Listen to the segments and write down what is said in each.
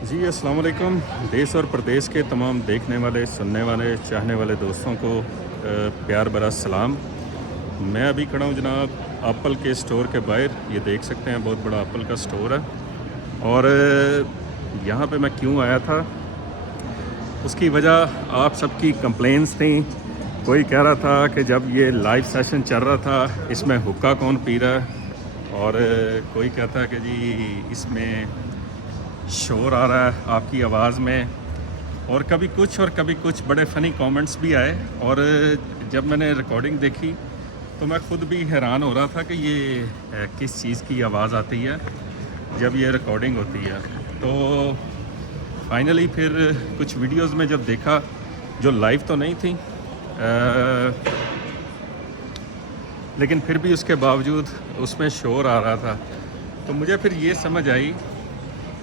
जी अस्सलाम वालेकुम। देश और प्रदेश के तमाम देखने वाले, सुनने वाले, चाहने वाले दोस्तों को प्यार भरा सलाम। मैं अभी खड़ा हूँ जनाब एप्पल के स्टोर के बाहर। ये देख सकते हैं बहुत बड़ा एप्पल का स्टोर है। और यहाँ पे मैं क्यों आया था, उसकी वजह आप सबकी कंप्लेंट्स थी। कोई कह रहा था कि जब ये लाइव सेशन चल रहा था इसमें हुक्का कौन पी रहा है, और कोई कहता है कि जी इसमें शोर आ रहा है आपकी आवाज़ में, और कभी कुछ और कभी कुछ बड़े फ़नी कमेंट्स भी आए। और जब मैंने रिकॉर्डिंग देखी तो मैं ख़ुद भी हैरान हो रहा था कि ये किस चीज़ की आवाज़ आती है जब ये रिकॉर्डिंग होती है। तो फाइनली फिर कुछ वीडियोस में जब देखा, जो लाइव तो नहीं थी लेकिन फिर भी उसके बावजूद उसमें शोर आ रहा था, तो मुझे फिर ये समझ आई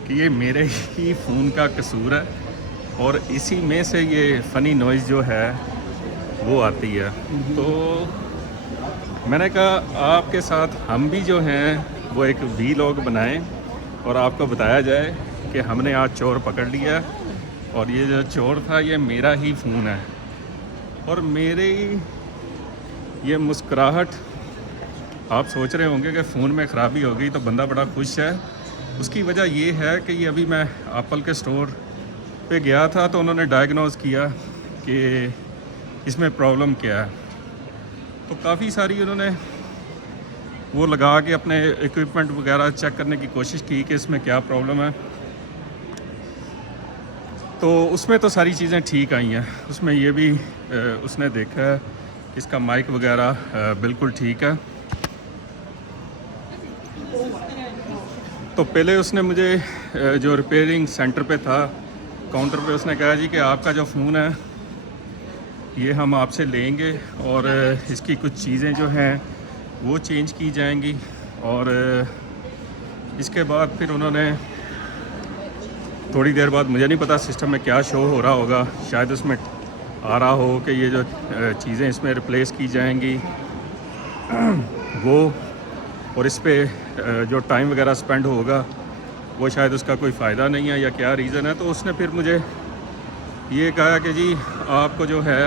कि ये मेरे ही फ़ोन का कसूर है और इसी में से ये फ़नी नॉइज़ जो है वो आती है। तो मैंने कहा आपके साथ हम भी जो हैं वो एक वीलॉग बनाएं और आपको बताया जाए कि हमने आज चोर पकड़ लिया, और ये जो चोर था ये मेरा ही फ़ोन है। और मेरी ये मुस्कुराहट, आप सोच रहे होंगे कि फ़ोन में ख़राबी हो गई तो बंदा बड़ा खुश है। उसकी वजह ये है कि ये अभी मैं एप्पल के स्टोर पे गया था तो उन्होंने डायग्नोज किया कि इसमें प्रॉब्लम क्या है। तो काफ़ी सारी उन्होंने वो लगा के अपने इक्विपमेंट वगैरह चेक करने की कोशिश की कि इसमें क्या प्रॉब्लम है। तो उसमें तो सारी चीज़ें ठीक आई हैं। उसमें ये भी उसने देखा है कि इसका माइक वगैरह बिल्कुल ठीक है। तो पहले उसने मुझे जो रिपेयरिंग सेंटर पे था, काउंटर पे, उसने कहा जी कि आपका जो फ़ोन है ये हम आपसे लेंगे और इसकी कुछ चीज़ें जो हैं वो चेंज की जाएंगी। और इसके बाद फिर उन्होंने थोड़ी देर बाद, मुझे नहीं पता सिस्टम में क्या शो हो रहा होगा, शायद उसमें आ रहा हो कि ये जो चीज़ें इसमें रिप्लेस की जाएंगी वो, और इस पर जो टाइम वगैरह स्पेंड होगा वो शायद उसका कोई फ़ायदा नहीं है या क्या रीज़न है। तो उसने फिर मुझे ये कहा कि जी आपको जो है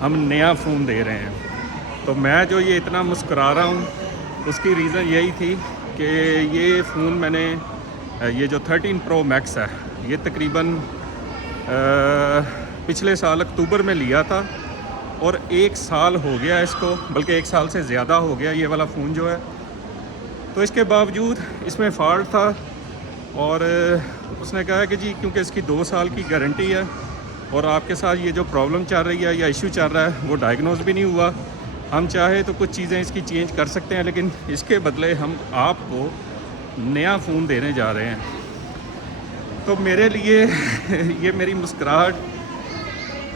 हम नया फ़ोन दे रहे हैं। तो मैं जो ये इतना मुस्कुरा रहा हूँ उसकी रीज़न यही थी कि ये फ़ोन मैंने ये जो 13 Pro Max है ये तकरीबन पिछले साल अक्टूबर में लिया था और 1 साल हो गया इसको, बल्कि 1 साल से ज़्यादा हो गया ये वाला फ़ोन जो है। तो इसके बावजूद इसमें फ़ॉल्ट था और उसने कहा कि जी क्योंकि इसकी 2 साल की गारंटी है और आपके साथ ये जो प्रॉब्लम चल रही है या इशू चल रहा है वो डायग्नोज भी नहीं हुआ, हम चाहे तो कुछ चीज़ें इसकी चेंज कर सकते हैं, लेकिन इसके बदले हम आपको नया फ़ोन देने जा रहे हैं। तो मेरे लिए ये मेरी मुस्कुराहट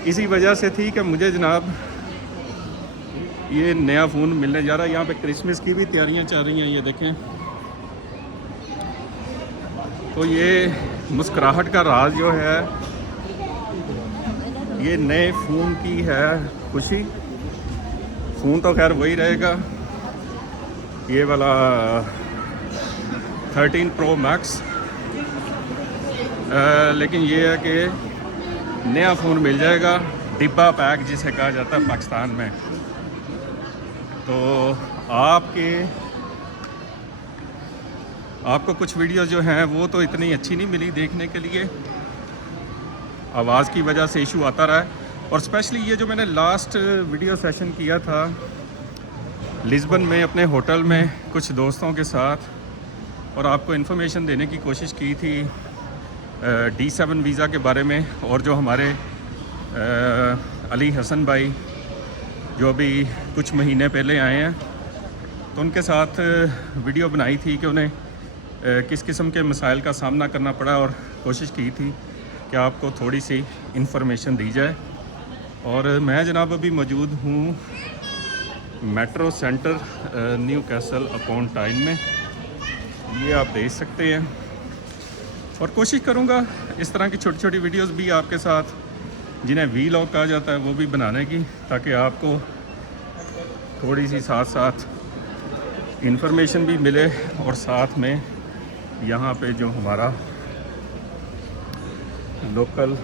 इसी वजह से थी कि मुझे जनाब ये नया फ़ोन मिलने जा रहा है। यहाँ पे क्रिसमस की भी तैयारियाँ चल रही हैं, ये देखें। तो ये मुस्कुराहट का राज जो है ये नए फ़ोन की है खुशी। फ़ोन तो खैर वही रहेगा, ये वाला 13 Pro Max, लेकिन ये है कि नया फ़ोन मिल जाएगा, डिब्बा पैक जिसे कहा जाता है पाकिस्तान में। तो आपको कुछ वीडियोस जो हैं वो तो इतनी अच्छी नहीं मिली देखने के लिए, आवाज़ की वजह से इशू आता रहा है। और स्पेशली ये जो मैंने लास्ट वीडियो सेशन किया था लिस्बन में अपने होटल में कुछ दोस्तों के साथ, और आपको इन्फॉर्मेशन देने की कोशिश की थी D7 वीज़ा के बारे में, और जो हमारे अली हसन भाई जो अभी कुछ महीने पहले आए हैं, तो उनके साथ वीडियो बनाई थी कि उन्हें किस किस्म के मसाइल का सामना करना पड़ा, और कोशिश की थी कि आपको थोड़ी सी इन्फॉर्मेशन दी जाए। और मैं जनाब अभी मौजूद हूँ metro centre new castle upon टाइन में, ये आप देख सकते हैं। और कोशिश करूँगा इस तरह की छोटी छोटी वीडियोस भी आपके साथ, जिन्हें वीलॉग कहा जाता है, वो भी बनाने की, ताकि आपको थोड़ी सी साथ साथ इन्फॉर्मेशन भी मिले और साथ में यहाँ पे जो हमारा लोकल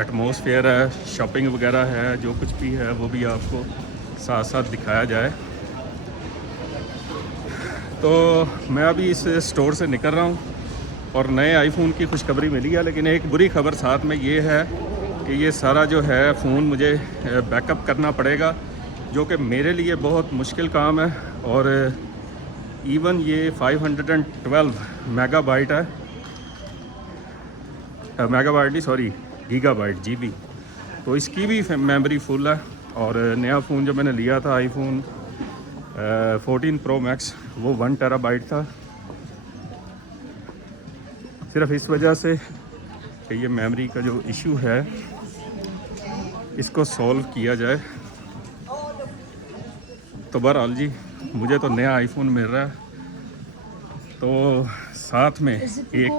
एटमॉस्फेयर है, शॉपिंग वगैरह है, जो कुछ भी है वो भी आपको साथ साथ दिखाया जाए। तो मैं अभी इस स्टोर से निकल रहा हूँ और नए आईफोन की खुशखबरी मिली है, लेकिन एक बुरी खबर साथ में ये है कि ये सारा जो है फ़ोन मुझे बैकअप करना पड़ेगा, जो कि मेरे लिए बहुत मुश्किल काम है। और इवन ये 512 मेगाबाइट है, मेगाबाइट नहीं सॉरी गीगाबाइट जीबी, तो इसकी भी मेमोरी फुल है। और नया फ़ोन जो मैंने लिया था आईफोन 14 प्रो मैक्स वो 1 टेराबाइट था। सिर्फ इस वजह से कि ये मेमोरी का जो इशू है इसको सॉल्व किया जाए। तो बहरहाल जी मुझे तो नया आईफोन मिल रहा है, तो साथ में एक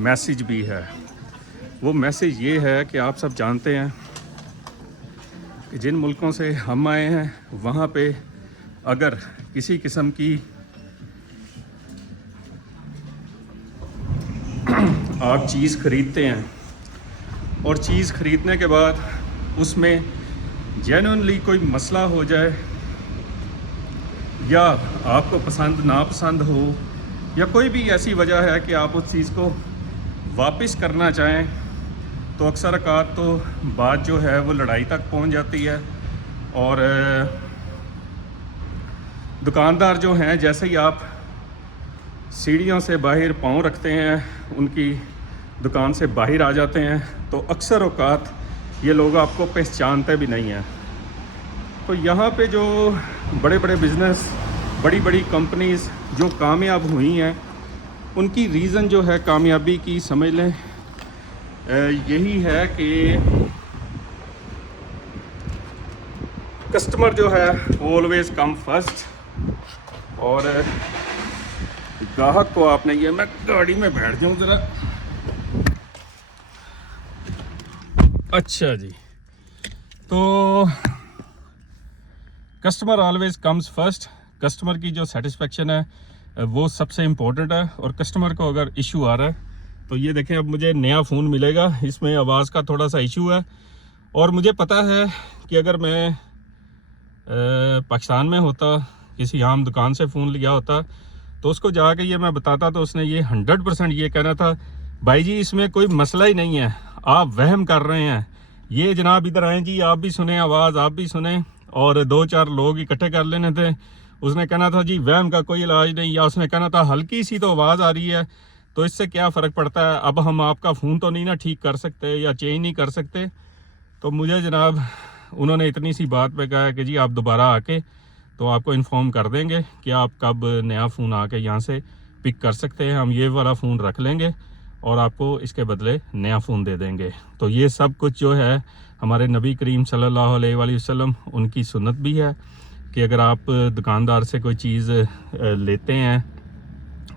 मैसेज भी है। वो मैसेज ये है कि आप सब जानते हैं कि जिन मुल्कों से हम आए हैं वहाँ पे अगर किसी किस्म की आप चीज़ ख़रीदते हैं और चीज़ ख़रीदने के बाद उसमें जेन्युइनली कोई मसला हो जाए या आपको पसंद नापसंद हो या कोई भी ऐसी वजह है कि आप उस चीज़ को वापस करना चाहें, तो अक्सर औक़ात तो बात जो है वो लड़ाई तक पहुंच जाती है। और दुकानदार जो हैं जैसे ही आप सीढ़ियों से बाहर पाँव रखते हैं उनकी दुकान से बाहर आ जाते हैं, तो अक्सर औक़ात ये लोग आपको पहचानते भी नहीं हैं। तो यहाँ पे जो बड़े बड़े बिज़नेस, बड़ी बड़ी कंपनीज़ जो कामयाब हुई हैं उनकी रीज़न जो है कामयाबी की समझ लें यही है कि कस्टमर जो है ऑलवेज़ कम फर्स्ट। और ग्राहक को आपने ये, मैं गाड़ी में बैठ जाऊँ ज़रा, अच्छा जी, तो customer always comes first. Customer की जो सेटिस्फेक्शन है वो सबसे इम्पोर्टेंट है। और कस्टमर को अगर इशू आ रहा है तो ये देखें, अब मुझे नया फ़ोन मिलेगा, इसमें आवाज़ का थोड़ा सा इशू है। और मुझे पता है कि अगर मैं पाकिस्तान में होता, किसी आम दुकान से फ़ोन लिया होता, तो उसको जाके ये मैं बताता तो उसने ये 100% ये कहना था, भाई जी इसमें कोई मसला ही नहीं है, आप वहम कर रहे हैं, ये जनाब इधर आएँ जी, आप भी सुने आवाज़, आप भी सुने। और 2-4 लोग इकट्ठे कर लेने थे। उसने कहना था जी वहम का कोई इलाज नहीं, या उसने कहना था हल्की सी तो आवाज़ आ रही है तो इससे क्या फ़र्क पड़ता है, अब हम आपका फ़ोन तो नहीं ना ठीक कर सकते या चेंज नहीं कर सकते। तो मुझे जनाब उन्होंने इतनी सी बात पे कहा कि जी आप दोबारा आके तो आपको इन्फॉर्म कर देंगे कि आप कब नया फ़ोन आके यहाँ से पिक कर सकते हैं, हम ये वाला फ़ोन रख लेंगे और आपको इसके बदले नया फ़ोन दे देंगे। तो ये सब कुछ जो है हमारे नबी करीम सल्लल्लाहु अलैहि वसल्लम उनकी सुन्नत भी है कि अगर आप दुकानदार से कोई चीज़ लेते हैं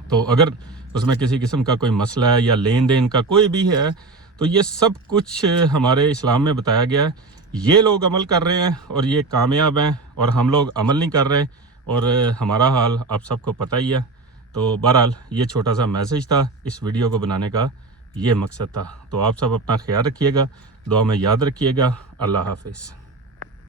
तो अगर उसमें किसी किस्म का कोई मसला है या लेन देन का कोई भी है, तो ये सब कुछ हमारे इस्लाम में बताया गया है। ये लोग अमल कर रहे हैं और ये कामयाब हैं, और हम लोग अमल नहीं कर रहे, और हमारा हाल आप सबको पता ही है। तो बहरहाल ये छोटा सा मैसेज था, इस वीडियो को बनाने का ये मकसद था। तो आप सब अपना ख्याल रखिएगा, दुआ में याद रखिएगा। अल्लाह हाफिज़।